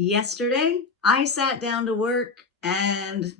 Yesterday, I sat down to work and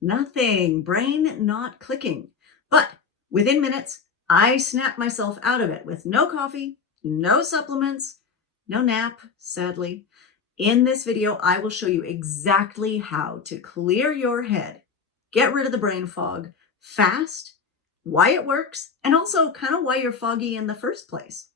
nothing, brain not clicking. But within minutes, I snapped myself out of it with no coffee, no supplements, no nap, sadly. In this video, I will show you exactly how to clear your head, get rid of the brain fog fast, why it works, and also kind of why you're foggy in the first place.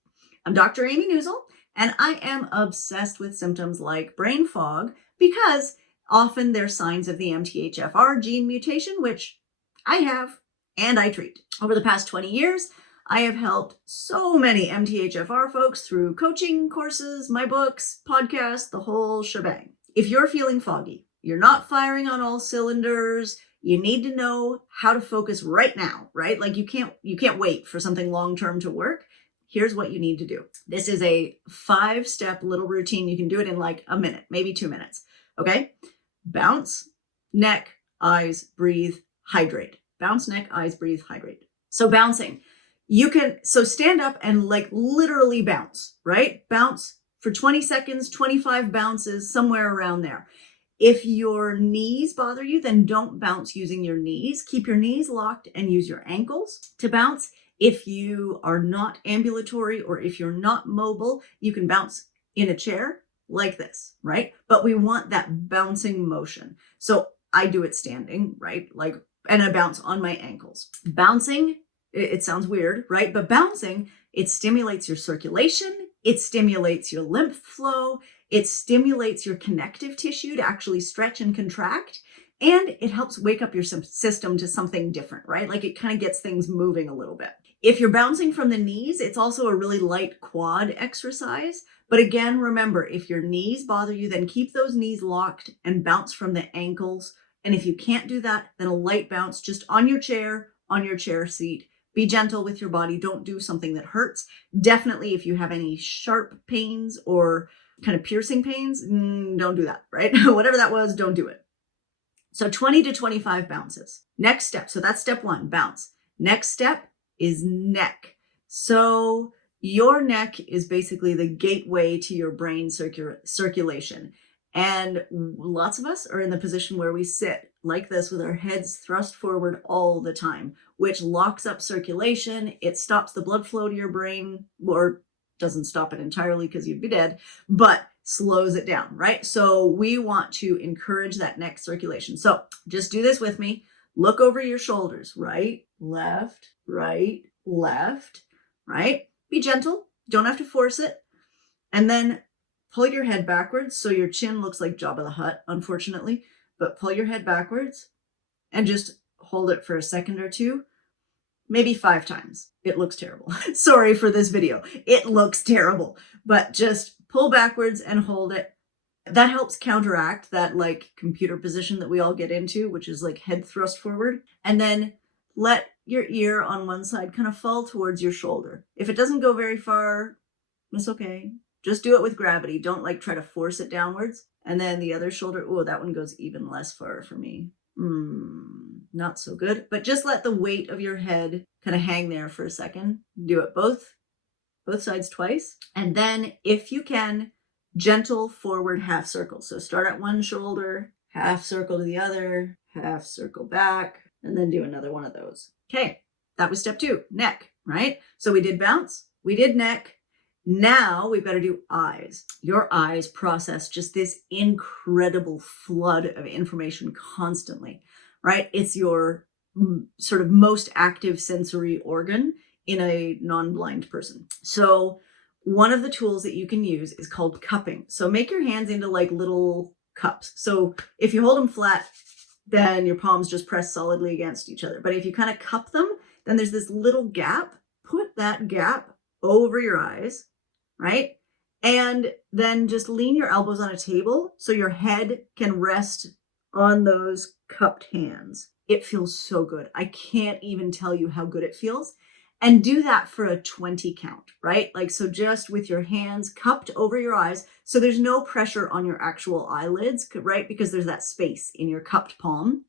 I'm Dr. Amy Nusel, and I am obsessed with symptoms like brain fog because often they're signs of the MTHFR gene mutation, which I have and I treat. Over the past 20 years, I have helped so many MTHFR folks through coaching courses, my books, podcasts, the whole shebang. If you're feeling foggy, you're not firing on all cylinders, you need to know how to focus right now, right? Like you can't wait for something long-term to work. Here's what you need to do. This is a 5-step little routine. You can do it in like a minute, maybe 2 minutes. Okay? Bounce, neck, eyes, breathe, hydrate. Bounce, neck, eyes, breathe, hydrate. So bouncing, so stand up and like literally bounce, right? Bounce for 20 seconds, 25 bounces, somewhere around there. If your knees bother you, then don't bounce using your knees. Keep your knees locked and use your ankles to bounce. If you are not ambulatory or if you're not mobile, you can bounce in a chair like this, right? But we want that bouncing motion. So I do it standing, right? And I bounce on my ankles. Bouncing, it sounds weird, right? But bouncing, it stimulates your circulation. It stimulates your lymph flow. It stimulates your connective tissue to actually stretch and contract. And it helps wake up your system to something different, right? Like it kind of gets things moving a little bit. If you're bouncing from the knees, it's also a really light quad exercise. But again, remember, if your knees bother you, then keep those knees locked and bounce from the ankles. And if you can't do that, then a light bounce just on your chair seat. Be gentle with your body. Don't do something that hurts. Definitely, if you have any sharp pains or kind of piercing pains, don't do that, right? Whatever that was, don't do it. So 20 to 25 bounces. Next step. So that's step 1, bounce. Next step is neck. So your neck is basically the gateway to your brain circulation. And lots of us are in the position where we sit like this with our heads thrust forward all the time, which locks up circulation. It stops the blood flow to your brain, or doesn't stop it entirely because you'd be dead, but slows it down, right? So we want to encourage that neck circulation. So just do this with me. Look over your shoulders, right, left, right, right? Be gentle. Don't have to force it. And then pull your head backwards so your chin looks like Jabba the Hutt, unfortunately. But pull your head backwards and just hold it for a second or two, maybe 5 times. It looks terrible. Sorry for this video. It looks terrible. But just pull backwards and hold it. That helps counteract that like computer position that we all get into, which is like head thrust forward. And then let your ear on one side kind of fall towards your shoulder. If it doesn't go very far, it's okay. Just do it with gravity. Don't like try to force it downwards. And then the other shoulder, oh, that one goes even less far for me. Not so good. But just let the weight of your head kind of hang there for a second. Do it both sides twice. And then if you can, gentle forward half circle. So start at one shoulder, half circle to the other, half circle back, and then do another one of those. Okay, that was step 2, neck, right? So we did bounce, we did neck. Now we've got to do eyes. Your eyes process just this incredible flood of information constantly, right? It's your sort of most active sensory organ in a non-blind person. So one of the tools that you can use is called cupping. So make your hands into like little cups. So if you hold them flat, then your palms just press solidly against each other. But if you kind of cup them, then there's this little gap. Put that gap over your eyes, right? And then just lean your elbows on a table so your head can rest on those cupped hands. It feels so good. I can't even tell you how good it feels. And do that for a 20 count, right? Like, so just with your hands cupped over your eyes. So there's no pressure on your actual eyelids, right? Because there's that space in your cupped palm.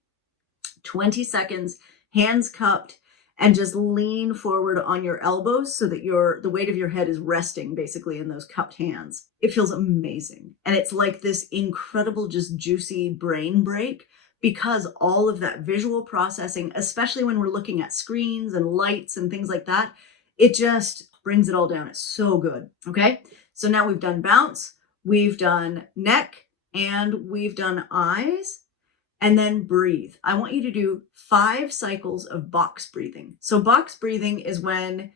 20 seconds, hands cupped. and just lean forward on your elbows so that the weight of your head is resting basically in those cupped hands. It feels amazing. And it's like this incredible, just juicy brain break, because all of that visual processing, especially when we're looking at screens and lights and things like that, it just brings it all down. It's so good. Okay. So now we've done bounce, we've done neck, and we've done eyes. And then breathe. I want you to do 5 cycles of box breathing. So box breathing is when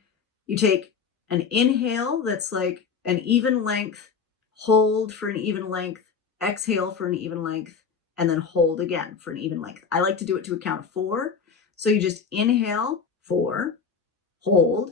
you take an inhale that's like an even length, hold for an even length, exhale for an even length, and then hold again for an even length. I like to do it to a count of 4. So you just inhale 4, hold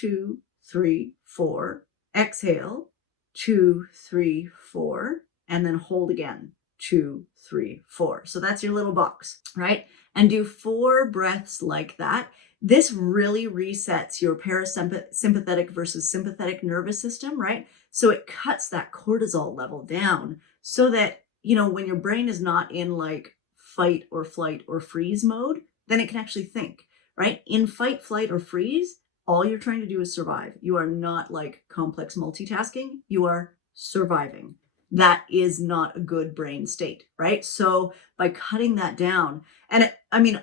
2, 3, 4, exhale 2, 3, 4, and then hold again 2, 3, 4. So that's your little box, right? And do 4 breaths like that. This really resets your parasympathetic versus sympathetic nervous system, right? So it cuts that cortisol level down so that, when your brain is not in like fight or flight or freeze mode, then it can actually think, right? In fight, flight, or freeze, all you're trying to do is survive. You are not like complex multitasking. You are surviving. That is not a good brain state, right? So by cutting that down, and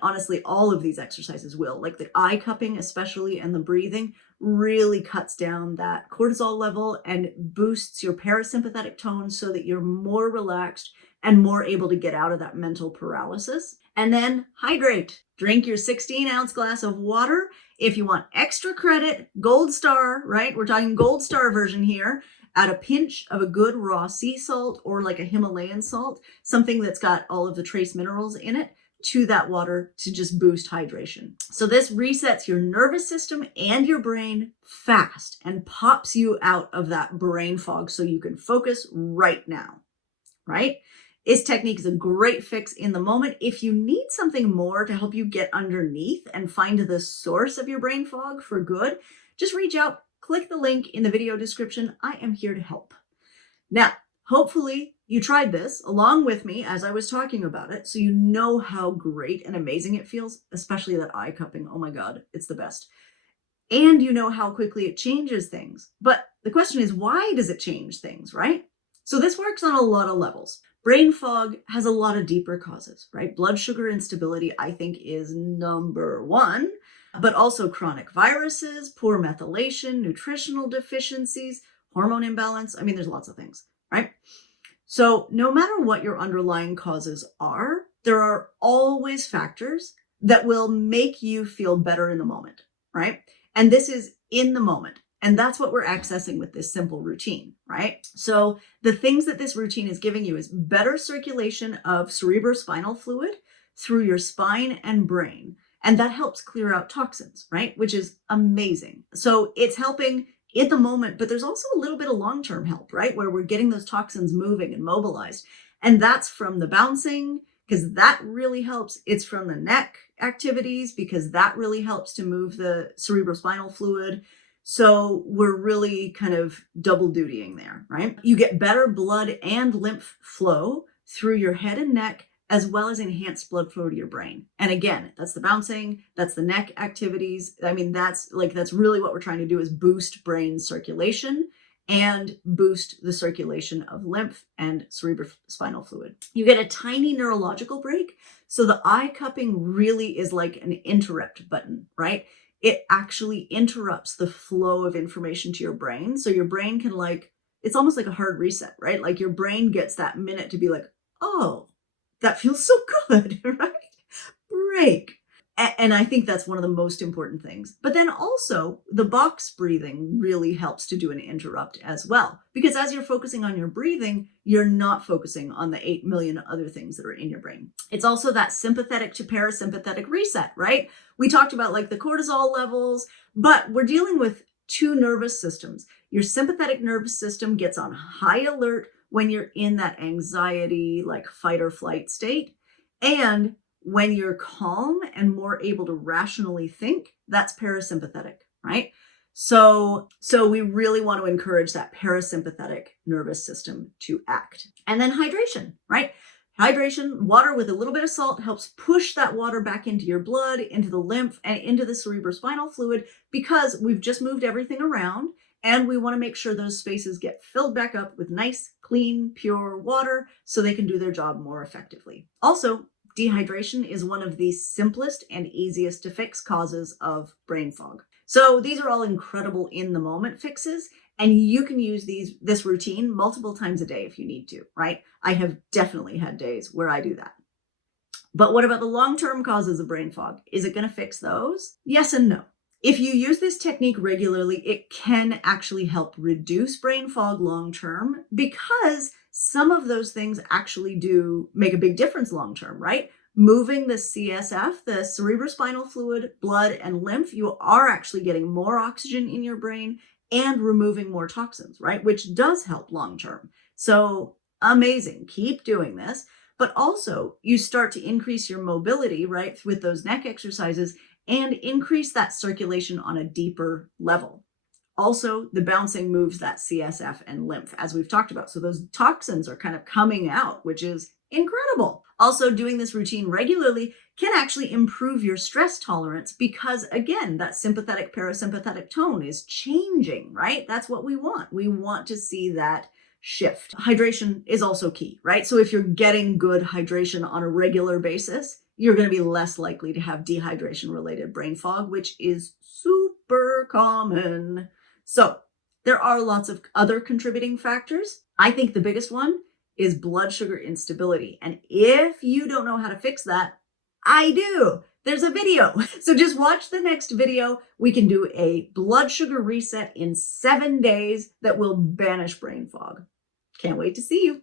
honestly, all of these exercises will, like the eye cupping especially and the breathing, really cuts down that cortisol level and boosts your parasympathetic tone so that you're more relaxed and more able to get out of that mental paralysis. And then hydrate. Drink your 16-ounce glass of water. If you want extra credit, gold star, right? We're talking gold star version here. Add a pinch of a good raw sea salt or like a Himalayan salt, something that's got all of the trace minerals in it, to that water to just boost hydration. So this resets your nervous system and your brain fast and pops you out of that brain fog so you can focus right now, right? This technique is a great fix in the moment. If you need something more to help you get underneath and find the source of your brain fog for good, just reach out. Click the link in the video description. I am here to help. Now, hopefully you tried this along with me as I was talking about it, so you know how great and amazing it feels, especially that eye cupping. Oh my God, it's the best. And you know how quickly it changes things. But the question is, why does it change things, right? So this works on a lot of levels. Brain fog has a lot of deeper causes, right? Blood sugar instability, I think, is number 1. But also chronic viruses, poor methylation, nutritional deficiencies, hormone imbalance. There's lots of things, right? So no matter what your underlying causes are, there are always factors that will make you feel better in the moment, right? And this is in the moment. And that's what we're accessing with this simple routine, right? So the things that this routine is giving you is better circulation of cerebrospinal fluid through your spine and brain. And that helps clear out toxins, right? Which is amazing. So it's helping in the moment, but there's also a little bit of long-term help, right? Where we're getting those toxins moving and mobilized. And that's from the bouncing, because that really helps. It's from the neck activities, because that really helps to move the cerebrospinal fluid. So we're really kind of double dutying there, right? You get better blood and lymph flow through your head and neck, as well as enhanced blood flow to your brain. And again, that's the bouncing, that's the neck activities. That's really what we're trying to do, is boost brain circulation and boost the circulation of lymph and cerebrospinal fluid. You get a tiny neurological break. So the eye cupping really is like an interrupt button, right? It actually interrupts the flow of information to your brain. So your brain can it's almost like a hard reset, right? Like your brain gets that minute to be like, oh, that feels so good, right? Break. And I think that's one of the most important things. But then also the box breathing really helps to do an interrupt as well. Because as you're focusing on your breathing, you're not focusing on the 8 million other things that are in your brain. It's also that sympathetic to parasympathetic reset, right? We talked about like the cortisol levels, but we're dealing with 2 nervous systems. Your sympathetic nervous system gets on high alert when you're in that anxiety, like fight or flight state. And when you're calm and more able to rationally think, that's parasympathetic, right? So we really want to encourage that parasympathetic nervous system to act. And then hydration, right? Hydration, water with a little bit of salt, helps push that water back into your blood, into the lymph, and into the cerebrospinal fluid because we've just moved everything around and we want to make sure those spaces get filled back up with nice, clean, pure water so they can do their job more effectively. Also, dehydration is one of the simplest and easiest to fix causes of brain fog. So these are all incredible in the moment fixes, and you can use this routine multiple times a day if you need to, right? I have definitely had days where I do that. But what about the long-term causes of brain fog? Is it going to fix those? Yes and no. If you use this technique regularly, it can actually help reduce brain fog long-term because some of those things actually do make a big difference long-term, right? Moving the CSF, the cerebrospinal fluid, blood, and lymph, you are actually getting more oxygen in your brain and removing more toxins, right? Which does help long-term. So amazing. Keep doing this. But also you start to increase your mobility, right? With those neck exercises and increase that circulation on a deeper level. Also, the bouncing moves that CSF and lymph, as we've talked about. So those toxins are kind of coming out, which is incredible. Also, doing this routine regularly can actually improve your stress tolerance because, again, that sympathetic parasympathetic tone is changing, right? That's what we want. We want to see that shift. Hydration is also key, right? So if you're getting good hydration on a regular basis, you're going to be less likely to have dehydration related brain fog, which is super common. So there are lots of other contributing factors. I think the biggest one is blood sugar instability. And if you don't know how to fix that, I do. There's a video. So just watch the next video. We can do a blood sugar reset in 7 days that will banish brain fog. Can't wait to see you.